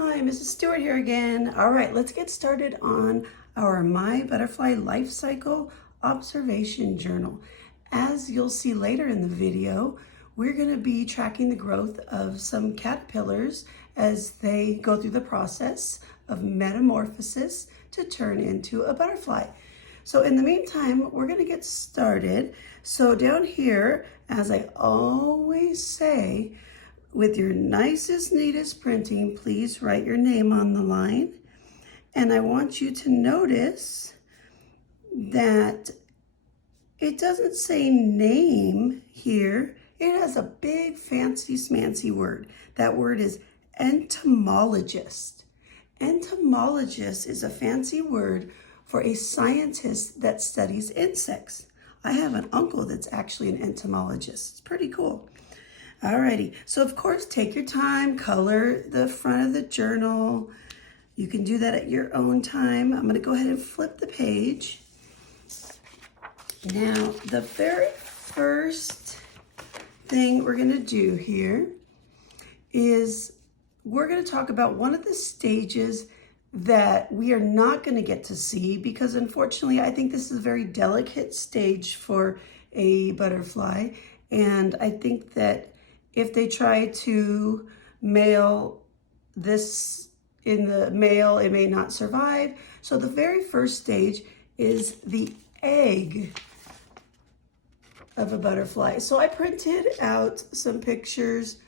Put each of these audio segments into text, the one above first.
Hi, Mrs. Stewart here again. All right, let's get started on our My Butterfly Life Cycle Observation Journal. As you'll see later in the video, we're going to be tracking the growth of some caterpillars as they go through the process of metamorphosis to turn into a butterfly. So in the meantime, we're going to get started. So down here, as I always say, with your nicest, neatest printing, please write your name on the line. And I want you to notice that it doesn't say name here. It has a big fancy smancy word. That word is entomologist. Entomologist is a fancy word for a scientist that studies insects. I have an uncle that's actually an entomologist. It's pretty cool. Alrighty, so of course, take your time, color the front of the journal. You can do that at your own time. I'm gonna go ahead and flip the page. Now, the very first thing we're gonna do here is we're gonna talk about one of the stages that we are not gonna get to see because unfortunately, I think this is a very delicate stage for a butterfly. And I think that if they try to mail this in the mail, it may not survive. So the very first stage is the egg of a butterfly. So I printed out some pictures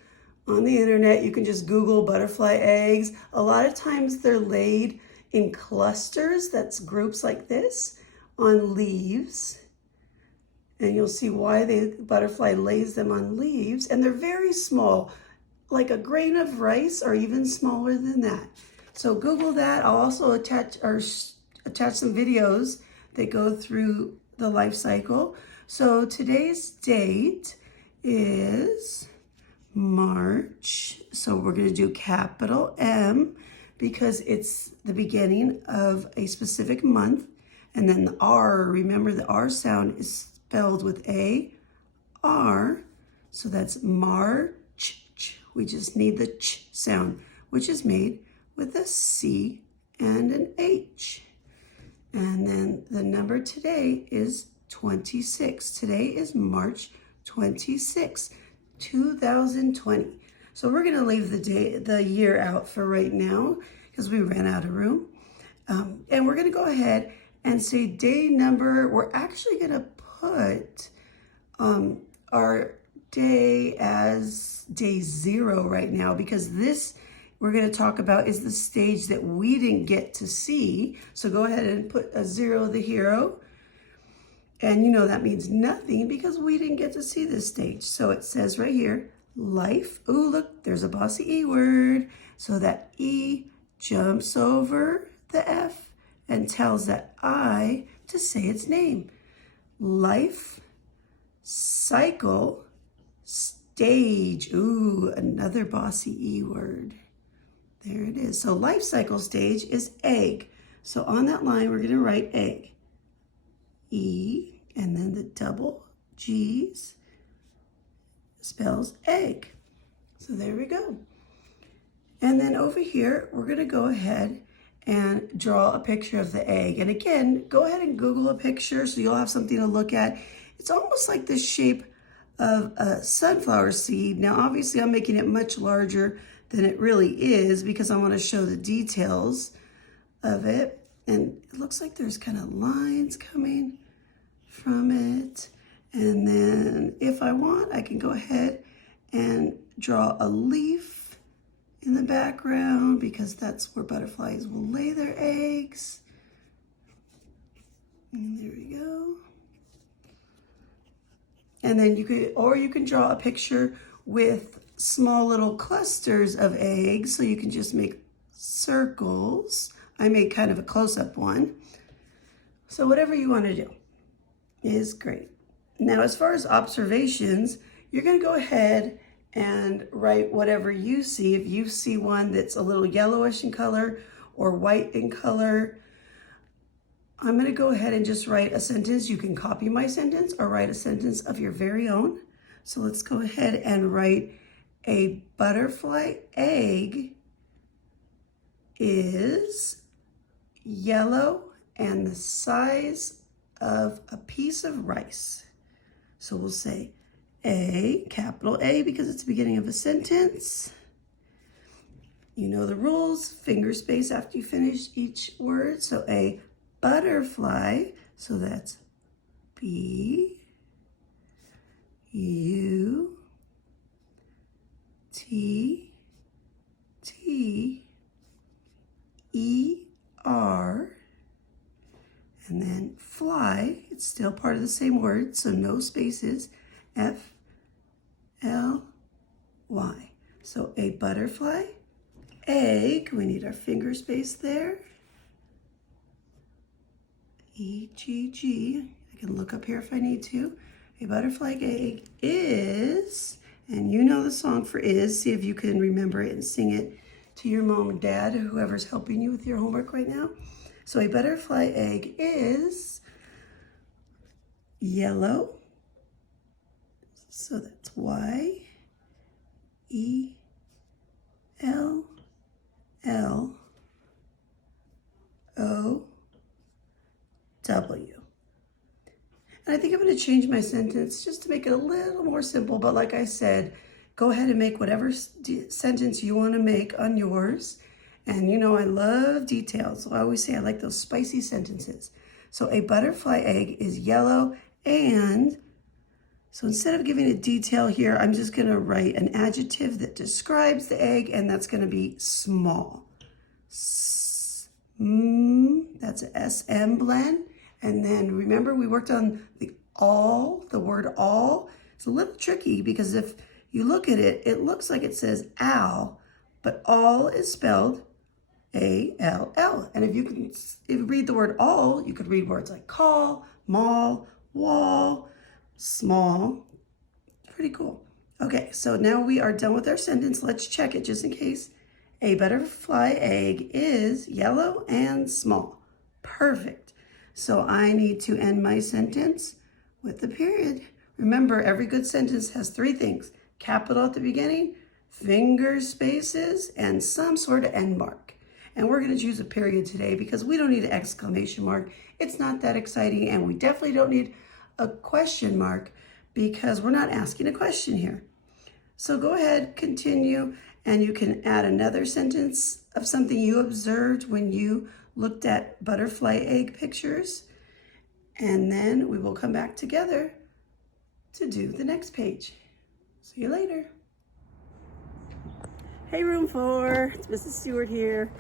on the internet. You can just Google butterfly eggs. A lot of times they're laid in clusters, that's groups like this, on leaves. And you'll see why the butterfly lays them on leaves. And they're very small, like a grain of rice or even smaller than that. So Google that. I'll also attach some videos that go through the life cycle. So today's date is March. So we're going to do capital M because it's the beginning of a specific month. And then the R, remember the R sound is spelled with A, R, so that's March. We just need the ch sound, which is made with a C and an H. And then the number today is 26. Today is March 26, 2020. So we're gonna leave the year out for right now because we ran out of room. And we're gonna go ahead and say day number. We're actually gonna put our day as day 0 right now because this we're going to talk about is the stage that we didn't get to see. So go ahead and put a 0 the hero. And you know that means nothing because we didn't get to see this stage. So it says right here, life. Ooh, look, there's a bossy E word. So that E jumps over the F and tells that I to say its name. Life cycle stage. Ooh, another bossy E word. There it is. So life cycle stage is egg. So on that line, we're going to write egg. E, and then the double G's spells egg. So there we go. And then over here, we're going to go ahead and draw a picture of the egg. And again, go ahead and Google a picture so you'll have something to look at. It's almost like the shape of a sunflower seed. Now, obviously, I'm making it much larger than it really is because I want to show the details of it. And it looks like there's kind of lines coming from it. And then if I want, I can go ahead and draw a leaf in the background because that's where butterflies will lay their eggs. And there we go. And then you can draw a picture with small little clusters of eggs. So you can just make circles. I made kind of a close-up one. So whatever you want to do is great. Now, as far as observations, you're going to go ahead and write whatever you see. If you see one that's a little yellowish in color or white in color, I'm going to go ahead and just write a sentence. You can copy my sentence or write a sentence of your very own. So let's go ahead and write a butterfly egg is yellow and the size of a piece of rice. So we'll say A, capital A, because it's the beginning of a sentence. You know the rules, finger space after you finish each word. So a butterfly, so that's B, U, T, T, E, R, and then fly, it's still part of the same word, so no spaces, F, L, Y. So a butterfly, egg, we need our finger space there, E, G, G, I can look up here if I need to. A butterfly egg is, and you know the song for is, see if you can remember it and sing it to your mom and dad, or whoever's helping you with your homework right now. So a butterfly egg is yellow, so that's Y, E, L, L, O, W. And I think I'm going to change my sentence just to make it a little more simple, but like I said, go ahead and make whatever sentence you want to make on yours. And you know, I love details. So I always say I like those spicy sentences. So a butterfly egg is yellow, and so instead of giving a detail here, I'm just going to write an adjective that describes the egg, and that's going to be small. That's a SM blend. And then remember we worked on the word all. It's a little tricky because if you look at it, it looks like it says owl, but all is spelled A-L-L. And if you read the word all, you could read words like call, mall, wall, small. Pretty cool. Okay, so now we are done with our sentence. Let's check it just in case. A butterfly egg is yellow and small. Perfect. So I need to end my sentence with the period. Remember, every good sentence has three things: capital at the beginning, finger spaces, and some sort of end mark. And we're going to choose a period today because we don't need an exclamation mark. It's not that exciting, and we definitely don't need a question mark because we're not asking a question here. So go ahead, continue, and you can add another sentence of something you observed when you looked at butterfly egg pictures, and then we will come back together to do the next page. See you later. Hey Room 4, it's Mrs. Stewart here.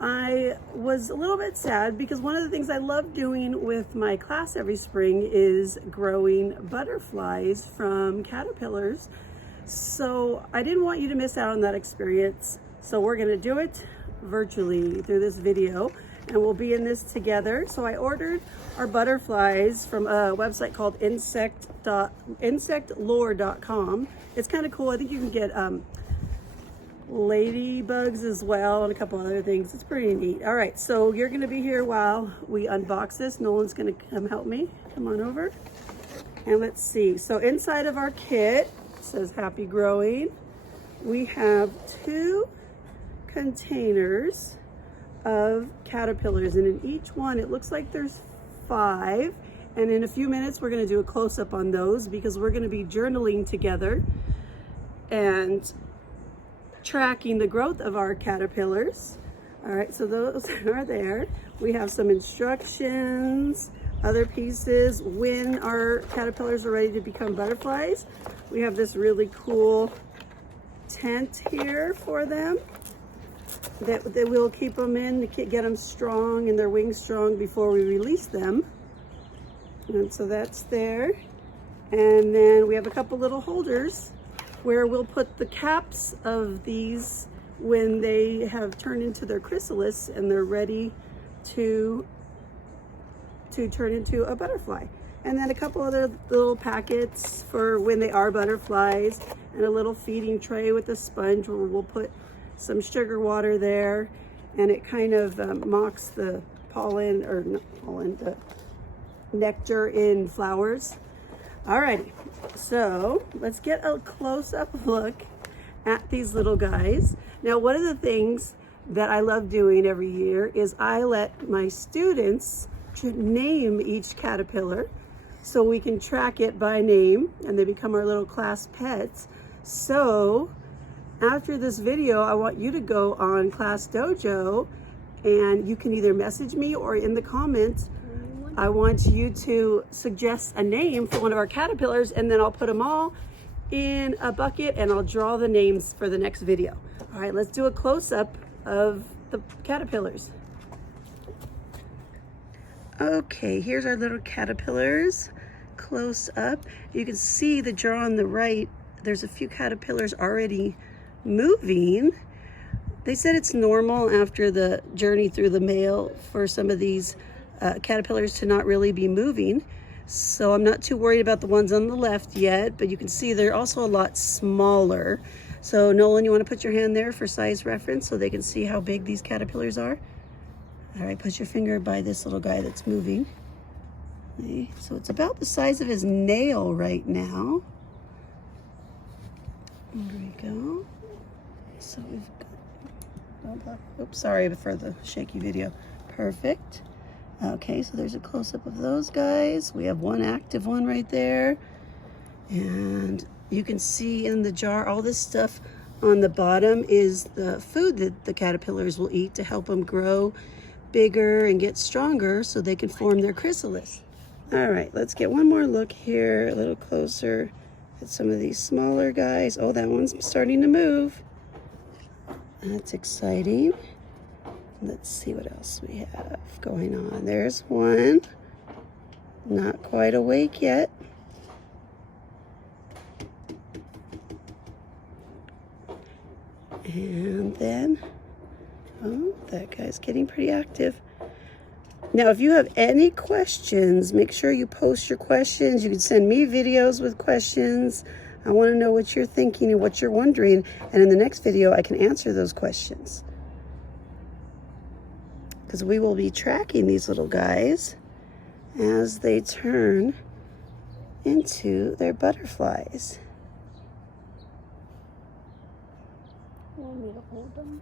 I was a little bit sad because one of the things I love doing with my class every spring is growing butterflies from caterpillars. So I didn't want you to miss out on that experience. So we're gonna do it virtually through this video, and we'll be in this together. So I ordered our butterflies from a website called insectlore.com. It's kind of cool. I think you can get ladybugs as well and a couple other things. It's pretty neat. All right, so you're gonna be here while we unbox this. Nolan's gonna come help me. Come on over. And let's see. So inside of our kit, it says Happy Growing. We have 2 containers of caterpillars, and in each one it looks like there's 5, and in a few minutes we're going to do a close-up on those because we're going to be journaling together and tracking the growth of our caterpillars. All right, so those are there. We have some instructions, other pieces when our caterpillars are ready to become butterflies. We have this really cool tent here for them that we'll keep them in to get them strong and their wings strong before we release them. And so that's there. And then we have a couple little holders where we'll put the caps of these when they have turned into their chrysalis and they're ready to turn into a butterfly. And then a couple other little packets for when they are butterflies, and a little feeding tray with a sponge where we'll put some sugar water there, and it kind of mocks the pollen, or not pollen, the nectar in flowers. Alrighty, so let's get a close-up look at these little guys. Now, one of the things that I love doing every year is I let my students name each caterpillar so we can track it by name and they become our little class pets. So after this video, I want you to go on Class Dojo and you can either message me or in the comments, I want you to suggest a name for one of our caterpillars, and then I'll put them all in a bucket and I'll draw the names for the next video. All right, let's do a close-up of the caterpillars. Okay, here's our little caterpillars close up. You can see the jar on the right, there's a few caterpillars already moving. They said it's normal after the journey through the mail for some of these caterpillars to not really be moving. So I'm not too worried about the ones on the left yet, but you can see they're also a lot smaller. So Nolan, you want to put your hand there for size reference so they can see how big these caterpillars are? All right, put your finger by this little guy that's moving. Okay, so it's about the size of his nail right now. There we go. So we've got, oops, sorry for the shaky video. Perfect. Okay, so there's a close-up of those guys. We have one active one right there. And you can see in the jar, all this stuff on the bottom is the food that the caterpillars will eat to help them grow bigger and get stronger so they can form their chrysalis. All right, let's get one more look here, a little closer at some of these smaller guys. Oh, that one's starting to move. That's exciting. Let's see what else we have going on. There's one, not quite awake yet. And then, oh, that guy's getting pretty active. Now, if you have any questions, make sure you post your questions. You can send me videos with questions. I want to know what you're thinking and what you're wondering. And in the next video, I can answer those questions. Because we will be tracking these little guys as they turn into their butterflies. You want me to hold them?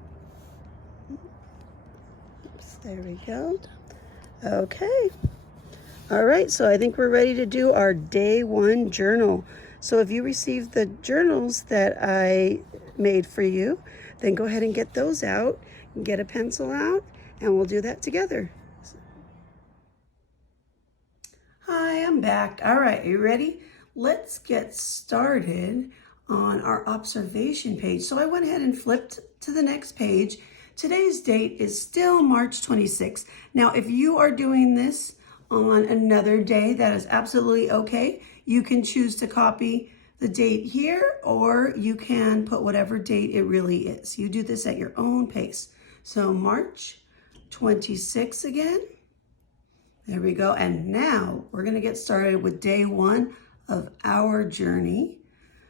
Oops, there we go. Okay. All right, so I think we're ready to do our day one journal. So if you received the journals that I made for you, then go ahead and get those out, get a pencil out, and we'll do that together. Hi, I'm back. All right, are you ready? Let's get started on our observation page. So I went ahead and flipped to the next page. Today's date is still March 26th. Now, if you are doing this on another day, that is absolutely okay. You can choose to copy the date here, or you can put whatever date it really is. You do this at your own pace. So March 26 again. There we go. And now we're going to get started with day one of our journey.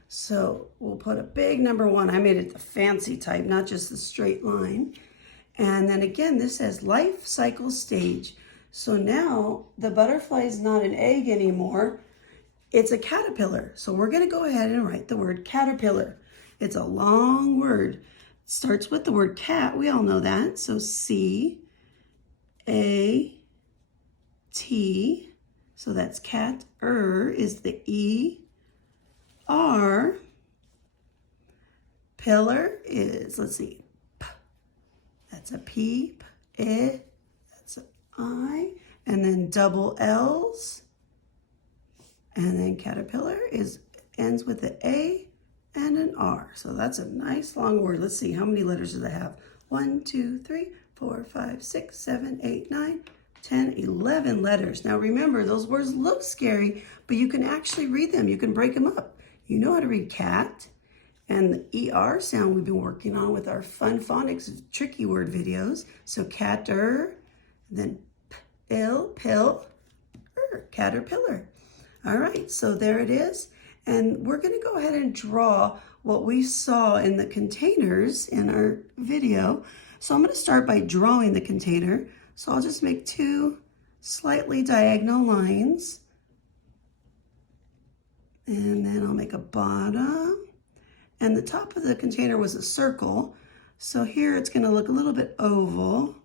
So we'll put a big number 1. I made it the fancy type, not just the straight line. And then again, this says life cycle stage. So now the butterfly is not an egg anymore. It's a caterpillar. So we're going to go ahead and write the word caterpillar. It's a long word. It starts with the word cat. We all know that. So C-A-T. So that's cat. Is the E-R. Pillar is, let's see, P. That's a P. P-I. That's an I. And then double L's. And then caterpillar ends with an A and an R. So that's a nice long word. Let's see, how many letters does it have? 1, 2, 3, 4, 5, 6, 7, 8, 9, 10, 11 letters. Now remember, those words look scary, but you can actually read them. You can break them up. You know how to read cat, and the ER sound we've been working on with our fun phonics tricky word videos. So catter, then pill, caterpillar. All right, so there it is. And we're gonna go ahead and draw what we saw in the containers in our video. So I'm gonna start by drawing the container. So I'll just make 2 slightly diagonal lines. And then I'll make a bottom. And the top of the container was a circle. So here it's going to look a little bit oval.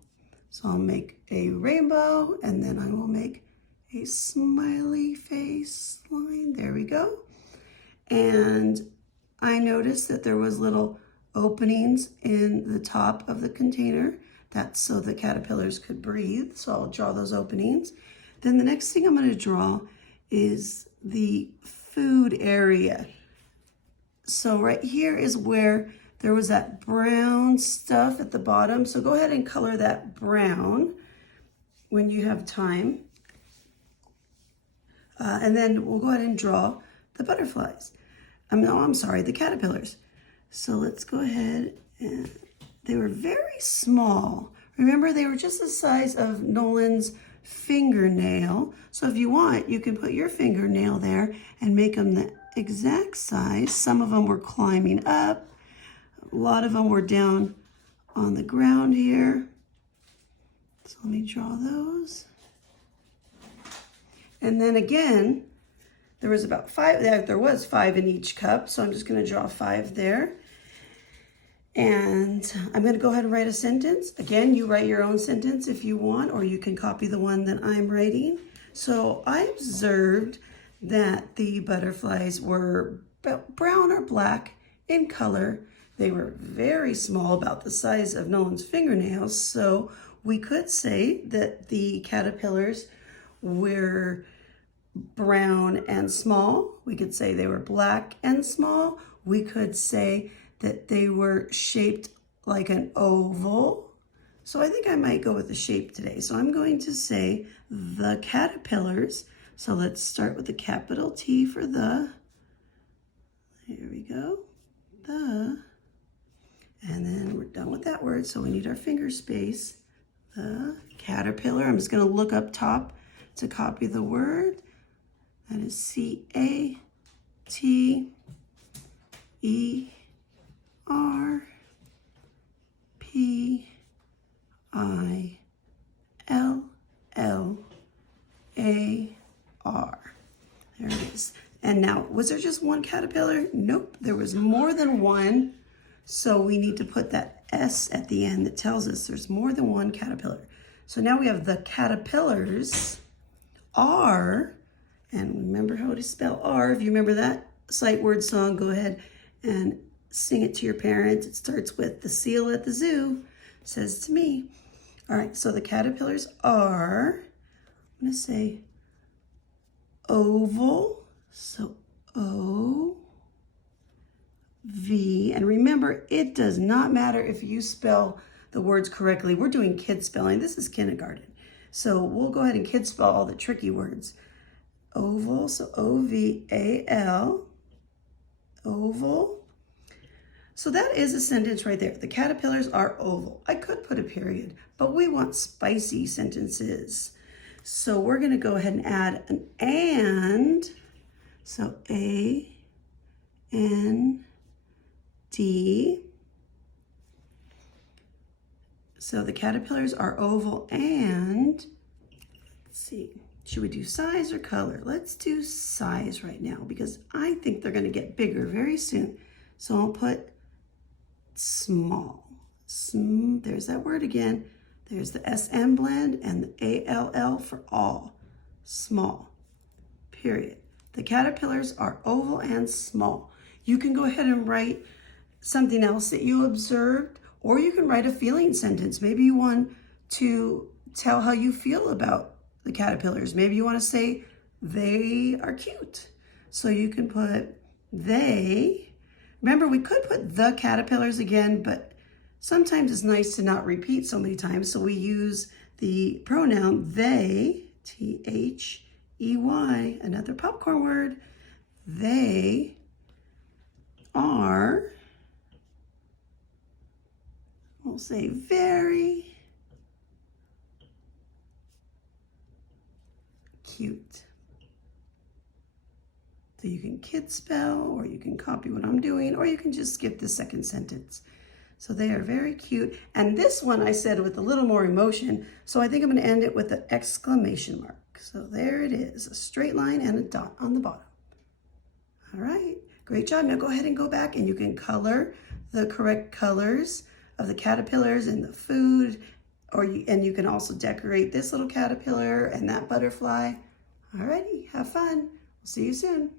So I'll make a rainbow and then I will make a smiley face line. There we go. And I noticed that there was little openings in the top of the container. That's so the caterpillars could breathe. So I'll draw those openings. Then the next thing I'm going to draw is the food area. So right here is where there was that brown stuff at the bottom. So go ahead and color that brown when you have time. And then we'll go ahead and draw the butterflies. I'm sorry, the caterpillars. So let's go ahead and they were very small. Remember, they were just the size of Nolan's fingernail. So if you want, you can put your fingernail there and make them the exact size. Some of them were climbing up. A lot of them were down on the ground here. So let me draw those. And then again, there was about 5, there was 5 in each cup. So I'm just gonna draw 5 there. And I'm gonna go ahead and write a sentence. Again, you write your own sentence if you want, or you can copy the one that I'm writing. So I observed that the butterflies were brown or black in color. They were very small, about the size of Nolan's fingernails. So we could say that the caterpillars were brown and small. We could say they were black and small. We could say that they were shaped like an oval. So I think I might go with the shape today. So I'm going to say the caterpillars. So let's start with the capital T for the. Here we go. The. And then we're done with that word. So we need our finger space. The caterpillar. I'm just going to look up top to copy the word. That is CATERPILLAR. There it is. And now, was there just one caterpillar? Nope, there was more than one. So we need to put that S at the end that tells us there's more than one caterpillar. So now we have the caterpillars are, and remember how to spell R. If you remember that sight word song, go ahead and sing it to your parents. It starts with the seal at the zoo, says to me. All right, so the caterpillars are, I'm gonna say oval, so O, V, and remember, it does not matter if you spell the words correctly. We're doing kid spelling. This is kindergarten. So we'll go ahead and kid spell all the tricky words. Oval, so O-V-A-L, oval. So that is a sentence right there. The caterpillars are oval. I could put a period, but we want spicy sentences. So we're gonna go ahead and add an and. So A-N-D. So the caterpillars are oval and, let's see, should we do size or color? Let's do size right now because I think they're gonna get bigger very soon. So I'll put small. There's that word again. There's the SM blend and the ALL for all. Small, period. The caterpillars are oval and small. You can go ahead and write something else that you observed, or you can write a feeling sentence. Maybe you want to tell how you feel about the caterpillars. Maybe you want to say they are cute. So you can put they. Remember, we could put the caterpillars again, but sometimes it's nice to not repeat so many times. So we use the pronoun they, T-H-E-Y, another popcorn word. They are, we'll say very cute. So you can kid spell, or you can copy what I'm doing, or you can just skip the second sentence. So they are very cute. And this one I said with a little more emotion, so I think I'm gonna end it with an exclamation mark. So there it is, a straight line and a dot on the bottom. All right, great job. Now go ahead and go back and you can color the correct colors of the caterpillars and the food, and you can also decorate this little caterpillar and that butterfly. Alrighty, have fun. We'll see you soon.